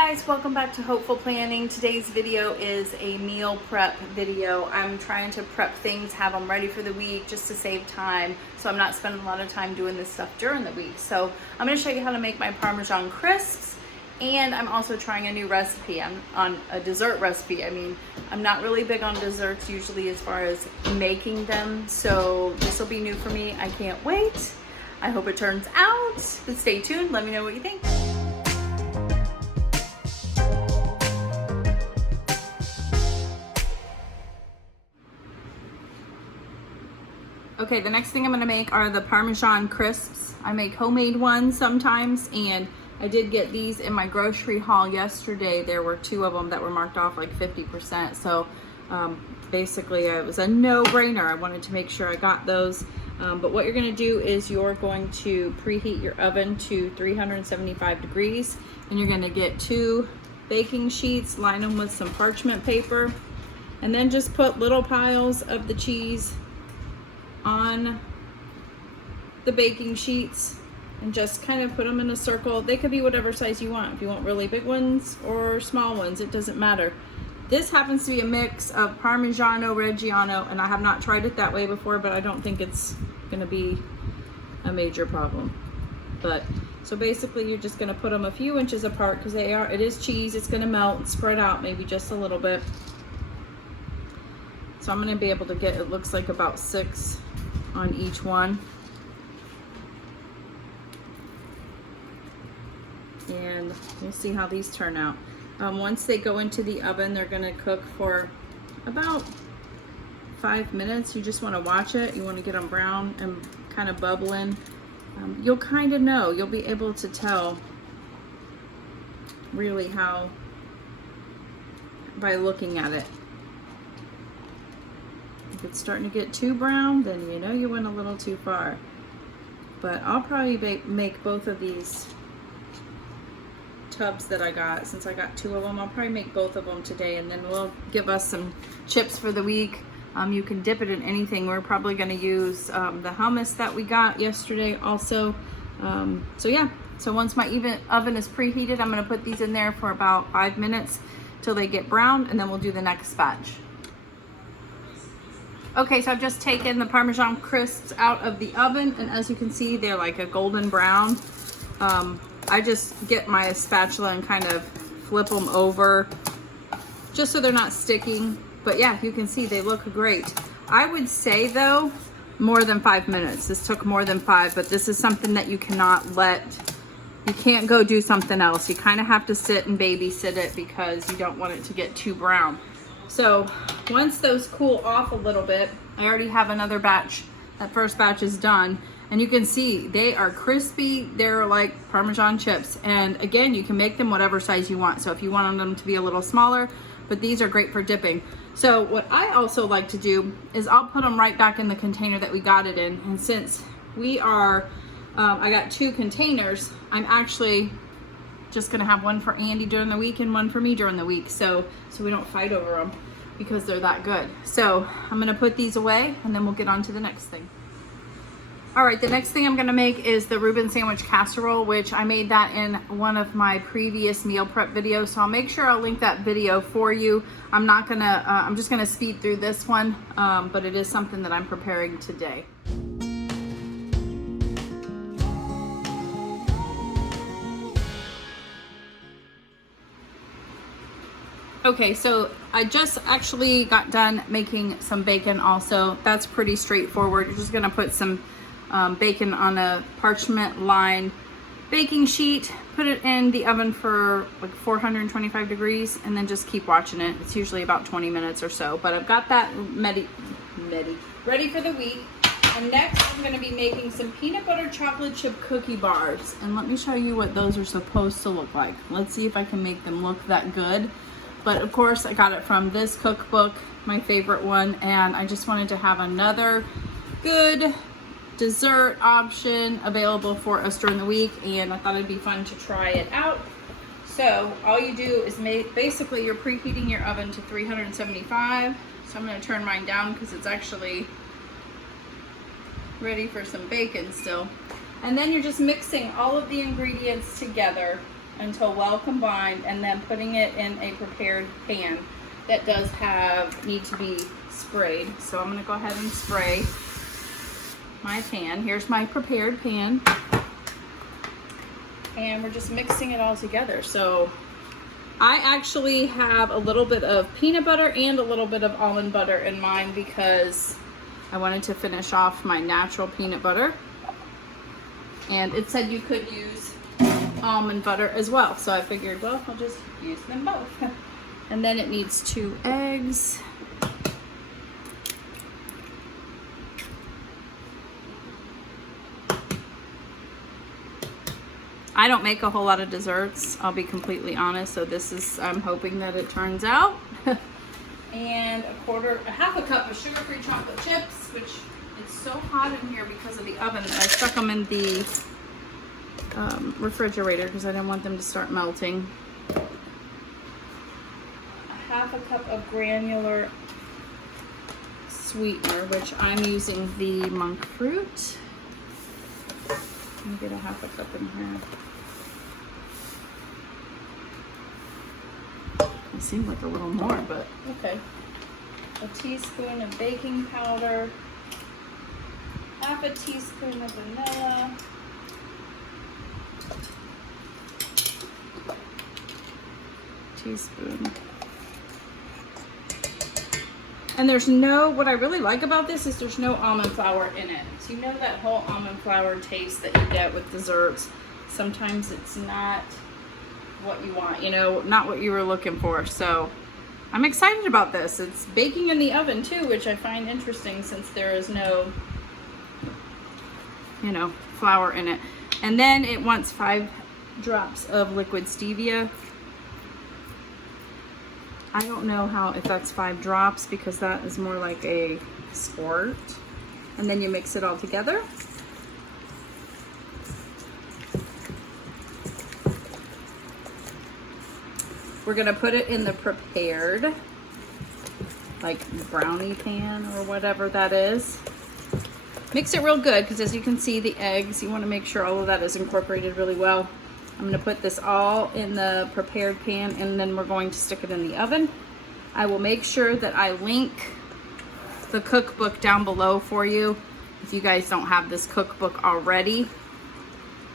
Guys, welcome back to Hopeful Planning. Today's video is a meal prep video. I'm trying to prep things, have them ready for the week just to save time, so I'm not spending a lot of time doing this stuff during the week. So I'm going to show you how to make my Parmesan crisps, and I'm also trying a new recipe. I'm on a dessert recipe. I mean, I'm not really big on desserts usually as far as making them, so this will be new for me. I can't wait. I hope it turns out, but stay tuned. Let me know what you think. Okay, the next thing I'm gonna make are the Parmesan crisps. I make homemade ones sometimes, and I did get these in my grocery haul yesterday. There were 2 of them that were marked off like 50%. So basically it was a no-brainer. I wanted to make sure I got those. But what you're gonna do is you're going to preheat your oven to 375 degrees, and you're gonna get 2 baking sheets, line them with some parchment paper, and then just put little piles of the cheese on the baking sheets and just kind of put them in a circle. They could be whatever size you want. If you want really big ones or small ones, it doesn't matter. This happens to be a mix of Parmigiano Reggiano, and I have not tried it that way before, but I don't think it's gonna be a major problem. But so basically you're just gonna put them a few inches apart because it is cheese. It's gonna melt and spread out maybe just a little bit. So I'm gonna be able to get, it looks like about 6 on each one. And we'll see how these turn out. Once they go into the oven, they're gonna cook for about 5 minutes. You just wanna watch it. You wanna get them brown and kind of bubbling. You'll kind of know, you'll be able to tell really how, by looking at it. If it's starting to get too brown, then you know you went a little too far. But I'll probably make both of these tubs that I got, since I got 2 of them, I'll probably make both of them today, and then we'll give us some chips for the week. You can dip it in anything. We're probably going to use the hummus that we got yesterday also. So yeah, so once my oven is preheated, I'm going to put these in there for about 5 minutes till they get brown, and then we'll do the next batch. Okay, so I've just taken the Parmesan crisps out of the oven, and as you can see, they're like a golden brown. I just get my spatula and kind of flip them over just so they're not sticking. But yeah, you can see they look great. I would say though, more than 5 minutes. This took more than 5, but this is something that you cannot you can't go do something else. You kind of have to sit and babysit it because you don't want it to get too brown. So once those cool off a little bit, I already have another batch. That first batch is done, and you can see they are crispy. They're like Parmesan chips, and again, you can make them whatever size you want. So if you want them to be a little smaller, but these are great for dipping. So what I also like to do is I'll put them right back in the container that we got it in, and since we are I got 2 containers, I'm actually just gonna have one for Andy during the week and one for me during the week, so we don't fight over them because they're that good. So I'm gonna put these away, and then we'll get on to the next thing. All right, the next thing I'm gonna make is the Reuben sandwich casserole, which I made that in one of my previous meal prep videos, so I'll make sure I'll link that video for you. I'm not gonna, I'm just gonna speed through this one, but it is something that I'm preparing today. Okay, so I just actually got done making some bacon also. That's pretty straightforward. You're just gonna put some bacon on a parchment lined baking sheet, put it in the oven for like 425 degrees, and then just keep watching it. It's usually about 20 minutes or so, but I've got that ready for the week. And next I'm gonna be making some peanut butter chocolate chip cookie bars, and let me show you what those are supposed to look like. Let's see if I can make them look that good. But of course I got it from this cookbook, my favorite one, and I just wanted to have another good dessert option available for us during the week, and I thought it'd be fun to try it out. So all you do is basically you're preheating your oven to 375. So I'm going to turn mine down because it's actually ready for some bacon still. And then you're just mixing all of the ingredients together until well combined, and then putting it in a prepared pan that does need to be sprayed. So I'm gonna go ahead and spray my pan. Here's my prepared pan. And we're just mixing it all together. So I actually have a little bit of peanut butter and a little bit of almond butter in mine because I wanted to finish off my natural peanut butter. And it said you could use almond butter as well. So I figured, well, I'll just use them both. And then it needs 2 eggs. I don't make a whole lot of desserts, I'll be completely honest, so this is, I'm hoping that it turns out. And half a cup of sugar-free chocolate chips, which it's so hot in here because of the oven that I stuck them in the refrigerator because I didn't want them to start melting. Half a cup of granular sweetener, which I'm using the monk fruit. Let me get a half a cup in here. It seemed like a little more, but okay. A teaspoon of baking powder, half a teaspoon of vanilla, teaspoon. And there's no, what I really like about this is there's no almond flour in it. So you know that whole almond flour taste that you get with desserts. Sometimes it's not what you want, you know, not what you were looking for. So I'm excited about this. It's baking in the oven too, which I find interesting since there is no, you know, flour in it. And then it wants 5 drops of liquid stevia. I don't know if that's 5 drops because that is more like a squirt. And then you mix it all together. We're gonna put it in the prepared, like brownie pan or whatever that is. Mix it real good because as you can see the eggs, you wanna make sure all of that is incorporated really well. I'm gonna put this all in the prepared pan and then we're going to stick it in the oven. I will make sure that I link the cookbook down below for you. If you guys don't have this cookbook already,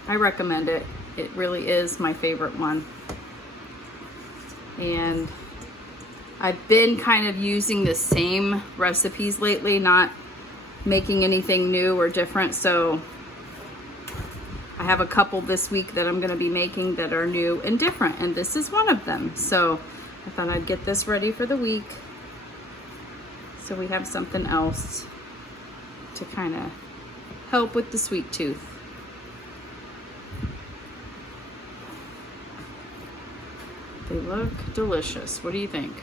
I recommend it. It really is my favorite one. And I've been kind of using the same recipes lately, not making anything new or different. So I have a couple this week that I'm going to be making that are new and different, and this is one of them. So I thought I'd get this ready for the week so we have something else to kind of help with the sweet tooth. They look delicious. What do you think?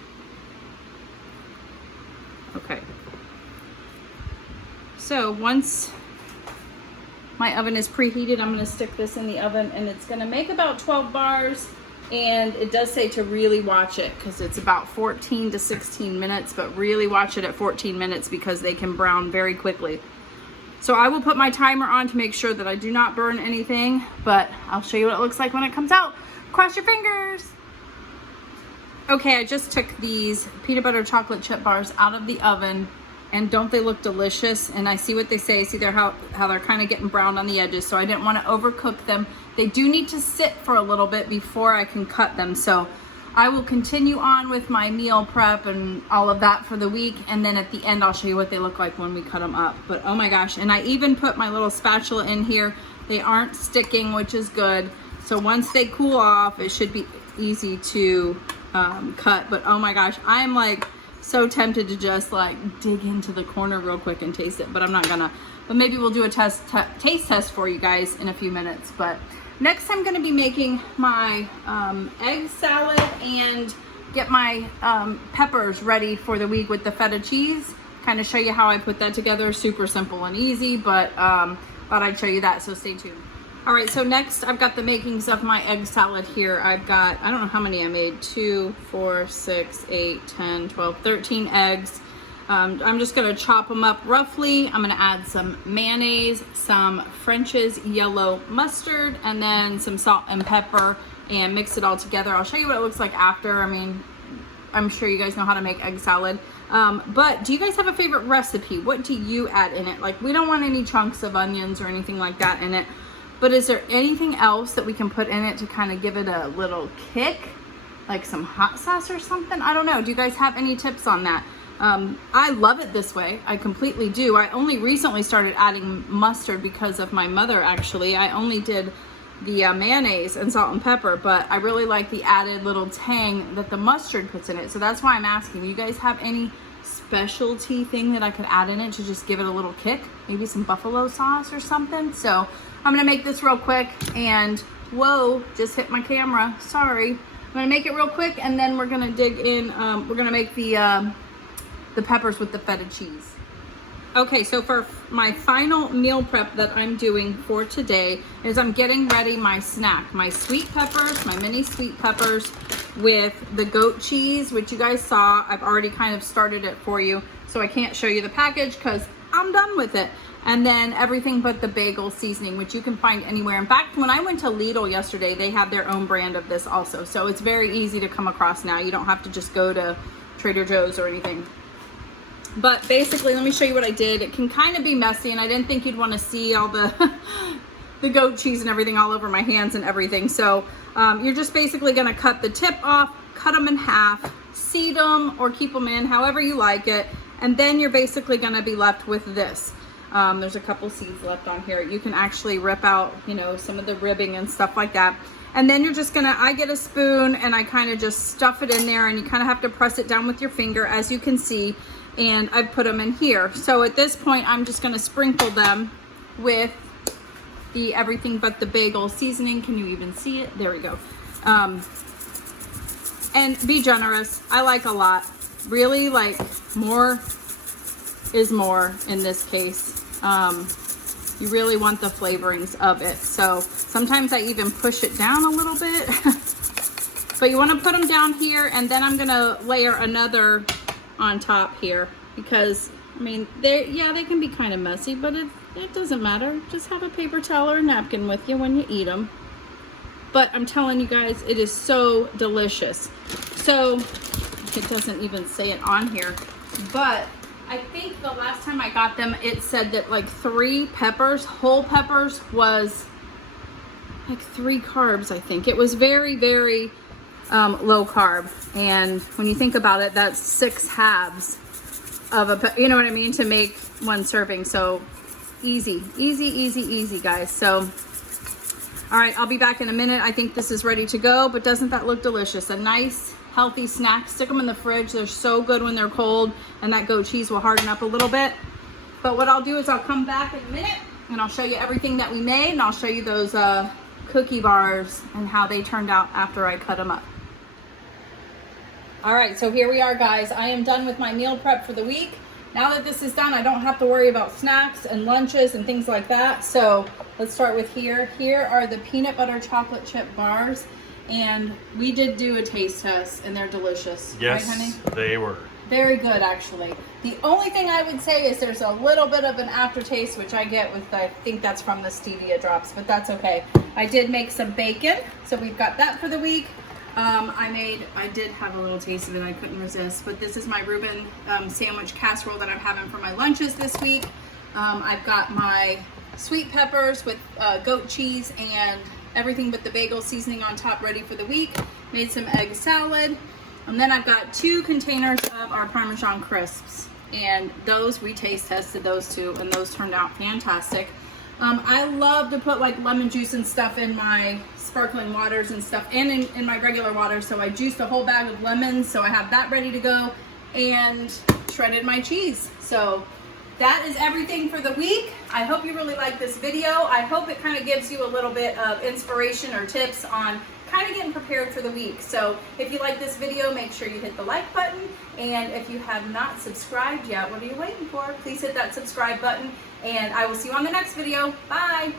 Okay. So once my oven is preheated, I'm going to stick this in the oven and it's going to make about 12 bars. And it does say to really watch it because it's about 14 to 16 minutes, but really watch it at 14 minutes because they can brown very quickly. So I will put my timer on to make sure that I do not burn anything, but I'll show you what it looks like when it comes out. Cross your fingers. Okay, I just took these peanut butter chocolate chip bars out of the oven, and don't they look delicious? And I see what they say, see how they're kind of getting browned on the edges, so I didn't want to overcook them. They do need to sit for a little bit before I can cut them, so I will continue on with my meal prep and all of that for the week, and then at the end I'll show you what they look like when we cut them up. But oh my gosh, and I even put my little spatula in here. They aren't sticking, which is good. So once they cool off, it should be easy to cut. But oh my gosh, I'm like so tempted to just like dig into the corner real quick and taste it, but I'm not gonna. But maybe we'll do a taste test for you guys in a few minutes. But next I'm gonna be making my egg salad and get my peppers ready for the week with the feta cheese. Kind of show you how I put that together. Super simple and easy, but thought I'd show you that, so stay tuned. All right, so next I've got the makings of my egg salad here. I've got, I don't know how many I made, 2, 4, 6, 8, 10, 12, 13 eggs. I'm just gonna chop them up roughly. I'm gonna add some mayonnaise, some French's yellow mustard, and then some salt and pepper and mix it all together. I'll show you what it looks like after. I mean, I'm sure you guys know how to make egg salad. But do you guys have a favorite recipe? What do you add in it? Like, we don't want any chunks of onions or anything like that in it. But is there anything else that we can put in it to kind of give it a little kick? Like some hot sauce or something? I don't know. Do you guys have any tips on that? I love it this way. I completely do. I only recently started adding mustard because of my mother, actually. I only did the mayonnaise and salt and pepper, but I really like the added little tang that the mustard puts in it. So that's why I'm asking. You guys have any specialty thing that I could add in it to just give it a little kick? Maybe some buffalo sauce or something? So I'm gonna make this real quick, and whoa, just hit my camera, sorry. I'm gonna make it real quick, and then we're gonna dig in, we're gonna make the peppers with the feta cheese. Okay, so for my final meal prep that I'm doing for today is I'm getting ready my snack, my sweet peppers, my mini sweet peppers with the goat cheese, which you guys saw. I've already kind of started it for you, so I can't show you the package because I'm done with it. And then everything but the bagel seasoning, which you can find anywhere. In fact, when I went to Lidl yesterday, they have their own brand of this also. So it's very easy to come across now. You don't have to just go to Trader Joe's or anything. But basically, let me show you what I did. It can kind of be messy, and I didn't think you'd want to see all the the goat cheese and everything all over my hands and everything. So you're just basically going to cut the tip off, cut them in half, seed them or keep them in, however you like it. And then you're basically going to be left with this. There's a couple seeds left on here. You can actually rip out, you know, some of the ribbing and stuff like that. And then you're just gonna, I get a spoon and I kind of just stuff it in there, and you kind of have to press it down with your finger, as you can see. And I put them in here. So at this point, I'm just gonna sprinkle them with the everything but the bagel seasoning. Can you even see it? There we go. And be generous. I like a lot. Really, like, more is more in this case. You really want the flavorings of it. So sometimes I even push it down a little bit. But you want to put them down here, and then I'm gonna layer another on top here, because I mean, they can be kind of messy, but it doesn't matter. Just have a paper towel or a napkin with you when you eat them. But I'm telling you guys, it is so delicious. So it doesn't even say it on here, but I think the last time I got them, it said that like 3 peppers, whole peppers, was like 3 carbs, I think. It was very, very low carb. And when you think about it, that's 6 halves of a, you know what I mean, to make one serving. So easy, easy, easy, easy, guys. So, all right, I'll be back in a minute. I think this is ready to go, but doesn't that look delicious? A nice, healthy snack. Stick them in the fridge. They're so good when they're cold, and that goat cheese will harden up a little bit. But what I'll do is I'll come back in a minute, and I'll show you everything that we made, and I'll show you those cookie bars and how they turned out after I cut them up. All right, so here we are, guys. I am done with my meal prep for the week. Now that this is done, I don't have to worry about snacks and lunches and things like that. So let's start with here. Here are the peanut butter chocolate chip bars. And we did do a taste test, and they're delicious. Yes, right, honey? they were. Very good, actually. The only thing I would say is there's a little bit of an aftertaste, which I get with, I think that's from the stevia drops, but that's okay. I did make some bacon, so we've got that for the week. I did have a little taste of it, I couldn't resist, but this is my Reuben sandwich casserole that I'm having for my lunches this week. I've got my sweet peppers with goat cheese and everything but the bagel seasoning on top ready for the week. Made some egg salad. And then I've got 2 containers of our Parmesan crisps. And those, we taste tested those 2, and those turned out fantastic. I love to put like lemon juice and stuff in my sparkling waters and stuff, and in my regular water. So I juiced a whole bag of lemons, so I have that ready to go, and shredded my cheese. So that is everything for the week. I hope you really like this video. I hope it kind of gives you a little bit of inspiration or tips on kind of getting prepared for the week. So if you like this video, make sure you hit the like button. And if you have not subscribed yet, what are you waiting for? Please hit that subscribe button, and I will see you on the next video. Bye.